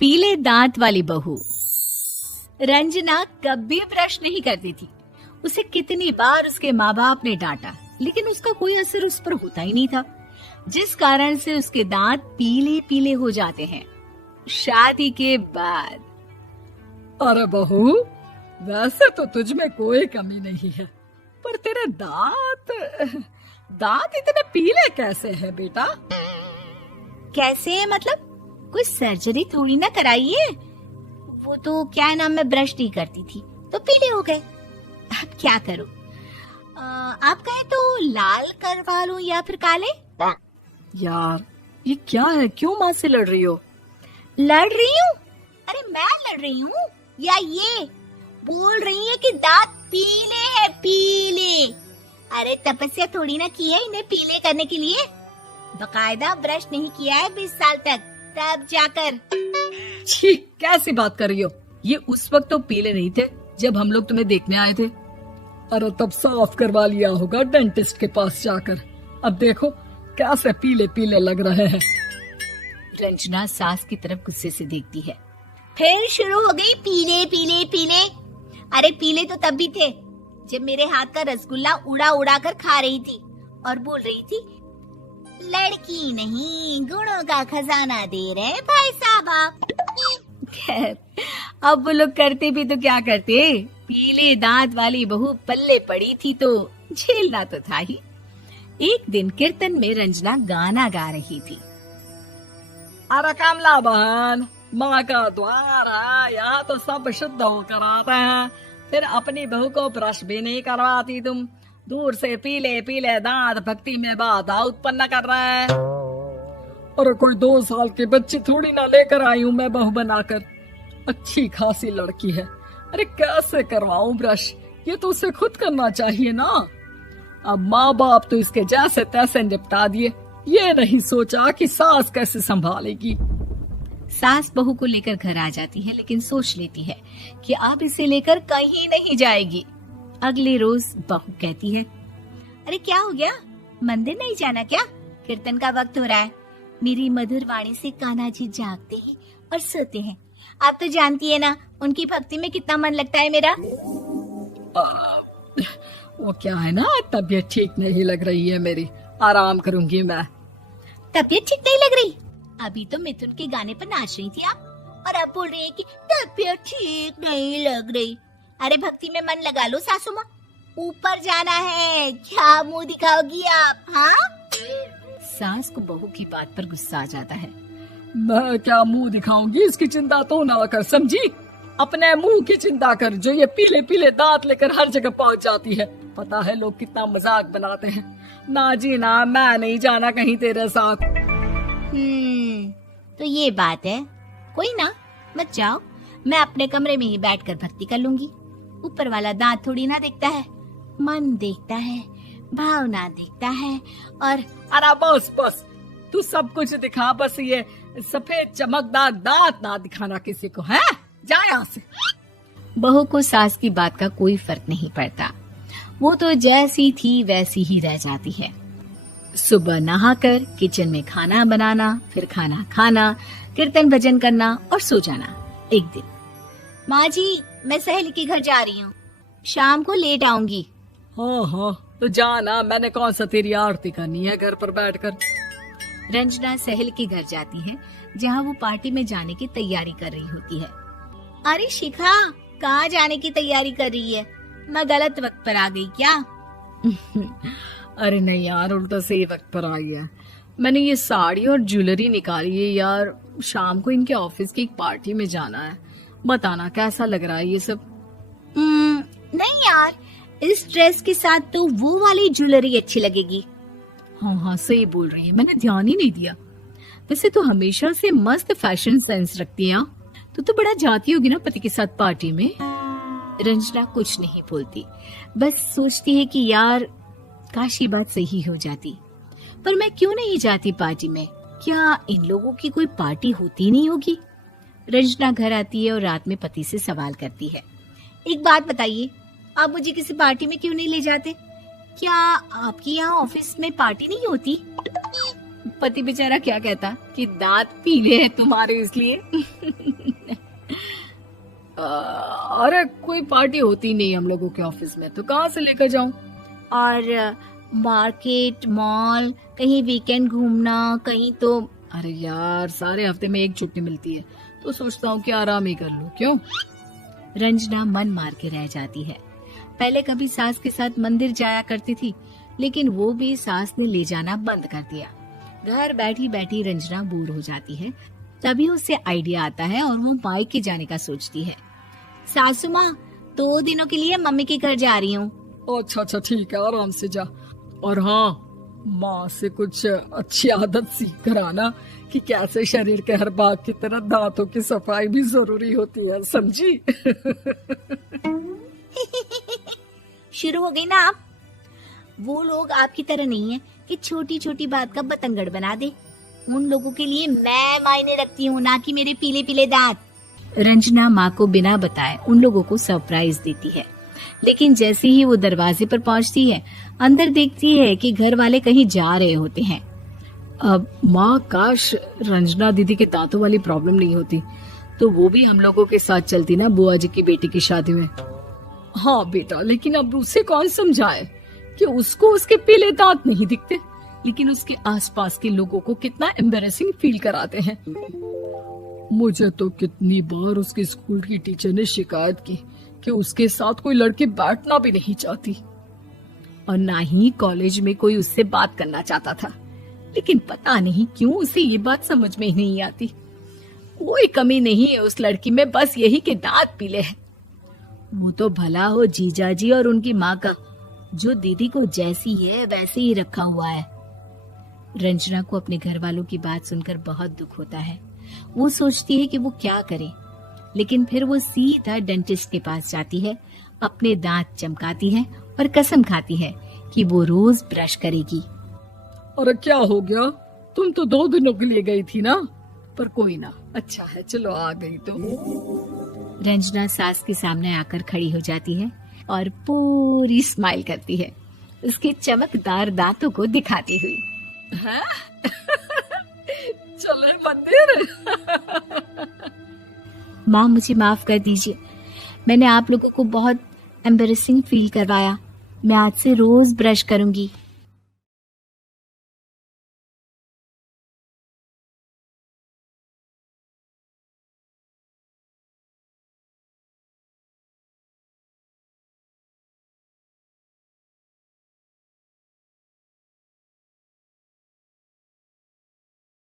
पीले दांत वाली बहू। रंजना कभी ब्रश नहीं करती थी। उसे कितनी बार उसके माँ बाप ने डांटा, लेकिन उसका कोई असर उस पर होता ही नहीं था, जिस कारण से उसके दांत पीले पीले हो जाते हैं। शादी के बाद। अरे बहू, वैसे तो तुझ में कोई कमी नहीं है, पर तेरे दांत इतने पीले कैसे हैं बेटा? कैसे मतलब? कोई सर्जरी थोड़ी ना कराई है। वो तो क्या नाम, मैं ब्रश नहीं करती थी तो पीले हो गए। अब क्या करूं? आप कहें तो लाल करवा लूं या फिर काले? यार ये क्या है, क्यों माँ से लड़ रही हो? लड़ रही हूँ? अरे मैं लड़ रही हूँ या ये बोल रही है कि दांत पीले हैं, पीले। अरे तपस्या थोड़ी ना की है इन्हें पीले करने के लिए। बकायदा ब्रश नहीं किया है 20 साल तक, तब जाकर। छी, कैसी बात कर रही हो? ये उस वक्त तो पीले नहीं थे जब हम लोग तुम्हें देखने आए थे। अरे तब साफ करवा लिया होगा डेंटिस्ट के पास जाकर। अब देखो कैसे पीले पीले लग रहे हैं। रंजना सास की तरफ गुस्से से देखती है। फिर शुरू हो गई पीले पीले पीले। अरे पीले तो तब भी थे जब मेरे हाथ का रसगुल्ला उड़ा उड़ा कर खा रही थी और बोल रही थी, लड़की नहीं गुणों का खजाना दे रहे भाई साहब आप। खैर, अब वो लोग करते भी तो क्या करते, पीले दांत वाली बहू पल्ले पड़ी थी तो झेलना तो था ही। एक दिन कीर्तन में रंजना गाना गा रही थी। अरे कमला बहन, माँ का द्वार है, यहाँ तो सब शुद्ध होकर आते हैं, फिर अपनी बहू को ब्रश भी नहीं करवाती तुम। दूर से पीले पीले दांत भक्ति में बाधा उत्पन्न कर रहे हैं। अरे कोई 2 साल की बच्ची थोड़ी ना लेकर आई हूँ मैं बहू बनाकर। अच्छी खासी लड़की है, अरे कैसे करवाऊं ब्रश? ये तो उसे खुद करना चाहिए ना। अब माँ बाप तो इसके जैसे तैसे निपटा दिए, ये नहीं सोचा कि सास कैसे संभालेगी। सास बहू को लेकर घर आ जाती है, लेकिन सोच लेती है कि अब इसे लेकर कहीं नहीं जाएगी। अगले रोज बहू कहती है, अरे क्या हो गया, मंदिर नहीं जाना क्या? कीर्तन का वक्त हो रहा है। मेरी मधुर वाणी से कान्हा जी जागते हैं और सोते हैं। आप तो जानती है ना उनकी भक्ति में कितना मन लगता है मेरा। वो क्या है ना, तबीयत ठीक नहीं लग रही है मेरी, आराम करूंगी मैं। तबीयत ठीक नहीं लग रही? अभी तो मिथुन के गाने पर नाच रही थी आप, और अब बोल रही है कि तबीयत ठीक नहीं लग रही। अरे भक्ति में मन लगा लो सासू माँ, ऊपर जाना है, क्या मुंह दिखाओगी आप? हाँ? सास को बहू की बात पर गुस्सा आ जाता है। मैं क्या मुंह दिखाऊंगी, इसकी चिंता तो ना कर, समझी? अपने मुंह की चिंता कर, जो ये पीले पीले दांत लेकर हर जगह पहुंच जाती है। पता है लोग कितना मजाक बनाते हैं। ना जी ना, मैं नहीं जाना कहीं तेरे साथ। तो ये बात है, कोई ना, मत जाओ, मैं अपने कमरे में ही बैठकर भक्ति कर लूंगी। ऊपर वाला दांत थोड़ी ना देखता है, मन देखता है, भावना देखता है। और अरे बस बस, तू सब कुछ दिखा, बस ये सफेद चमकदार दांत ना दिखाना किसी को, है? जा यहाँ से। बहू को सास की बात का कोई फर्क नहीं पड़ता, वो तो जैसी थी वैसी ही रह जाती है। सुबह नहाकर किचन में खाना बनाना, फिर खाना खाना, कीर्तन भजन करना और सो जाना। एक दिन, माँ जी मैं सहेली के घर जा रही हूँ, शाम को लेट आऊंगी। हाँ हाँ तो जाना, मैंने कौन सा तेरी आरती करनी है घर पर बैठकर। रंजना सहेली के घर जाती है, जहाँ वो पार्टी में जाने की तैयारी कर रही होती है। अरे शिखा, कहाँ जाने की तैयारी कर रही है? मैं गलत वक्त पर आ गई क्या? अरे नहीं यार, उल्टा सही वक्त पर आ गया। मैंने ये साड़ी और ज्वेलरी निकाली है यार, शाम को इनके ऑफिस की एक पार्टी में जाना है। बताना कैसा लग रहा है ये सब? नहीं यार, इस ड्रेस के साथ तो वो वाली ज्वेलरी अच्छी लगेगी। हाँ हाँ सही बोल रही है, मैंने ध्यान ही नहीं दिया। वैसे तो हमेशा से मस्त फैशन सेंस रखती है। तो बड़ा जाती होगी ना पति के साथ पार्टी में। रंजना कुछ नहीं बोलती, बस सोचती है कि यार काश ये बात सही हो जाती, पर मैं क्यों नहीं जाती पार्टी में? क्या इन लोगों की कोई पार्टी होती नहीं होगी? रंजना घर आती है और रात में पति से सवाल करती है, एक बात बताइए, आप मुझे किसी पार्टी में क्यों नहीं ले जाते? क्या आपकी यहाँ ऑफिस में पार्टी नहीं होती? पति बेचारा क्या कहता कि दांत पीले हैं तुम्हारे इसलिए। अरे कोई पार्टी होती नहीं हम लोगों के ऑफिस में, तो कहाँ से लेकर जाऊं? और मार्केट, मॉल, कहीं वीकेंड घूमना, कहीं तो। अरे यार सारे हफ्ते में एक छुट्टी मिलती है, तो सोचता हूँ कि आराम ही कर लूं। क्यों? रंजना मन मार के रह जाती है। पहले कभी सास के साथ मंदिर जाया करती थी, लेकिन वो भी सास ने ले जाना बंद कर दिया। घर बैठी बैठी रंजना बोर हो जाती है। तभी उसे आइडिया आता है और वो मायके जाने का सोचती है। सासू माँ, 2 दिनों के लिए मम्मी के घर जा रही हूँ। अच्छा ठीक है, आराम से जा। और हाँ, माँ से कुछ अच्छी आदत सीख कर आना कि कैसे शरीर के हर भाग की तरह दांतों की सफाई भी जरूरी होती है, समझी? शुरू हो गई ना आप। वो लोग आपकी तरह नहीं है कि छोटी छोटी बात का बतंगड़ बना दे। उन लोगों के लिए मैं मायने रखती हूँ, ना कि मेरे पीले पीले दांत। रंजना माँ को बिना बताए उन लोगों को सरप्राइज देती है, लेकिन जैसे ही वो दरवाजे पर पहुंचती है, अंदर देखती है कि घर वाले कहीं जा रहे होते हैं। अब माँ, काश रंजना दीदी के दांतों वाली प्रॉब्लम नहीं होती, तो वो भी हम लोगों के साथ चलती ना बुआ जी की बेटी की शादी में। हाँ बेटा, लेकिन अब उसे कौन समझाए कि उसको उसके पीले दांत नहीं दिखते, लेकिन उसके आसपास के लोगों को कितना एम्बैरेसिंग फील कराते हैं। मुझे तो कितनी बार उसके स्कूल की टीचर ने शिकायत की कि उसके साथ कोई लड़की बैठना भी नहीं चाहती, और ना ही कॉलेज में कोई उससे बात करना चाहता था। लेकिन पता नहीं क्यों उसे ये बात समझ में ही नहीं आती। कोई कमी नहीं है उस लड़की में, बस यही कि दांत पीले हैं। वो तो भला हो जीजा जी और उनकी माँ का, जो दीदी को जैसी है वैसे ही रखा हुआ है। रंजना को अपने घर वालों की बात सुनकर बहुत दुख होता है। वो सोचती है कि वो क्या करे, लेकिन फिर वो सीधा डेंटिस्ट के पास जाती है, अपने दांत चमकाती है और कसम खाती है कि वो रोज ब्रश करेगी। अरे क्या हो गया? तुम तो 2 दिनों के लिए गई थी ना, पर कोई ना, अच्छा है, चलो आ गई तो। रंजना सास के सामने आकर खड़ी हो जाती है और पूरी स्माइल करती है, उसके चमकदार दांतों को दिखाती हुई। हैं? चले मंदिर। माँ, मुझे माफ कर दीजिए, मैंने आप लोगों को बहुत एम्बैरेसिंग फील करवाया। मैं आज से रोज ब्रश करूंगी।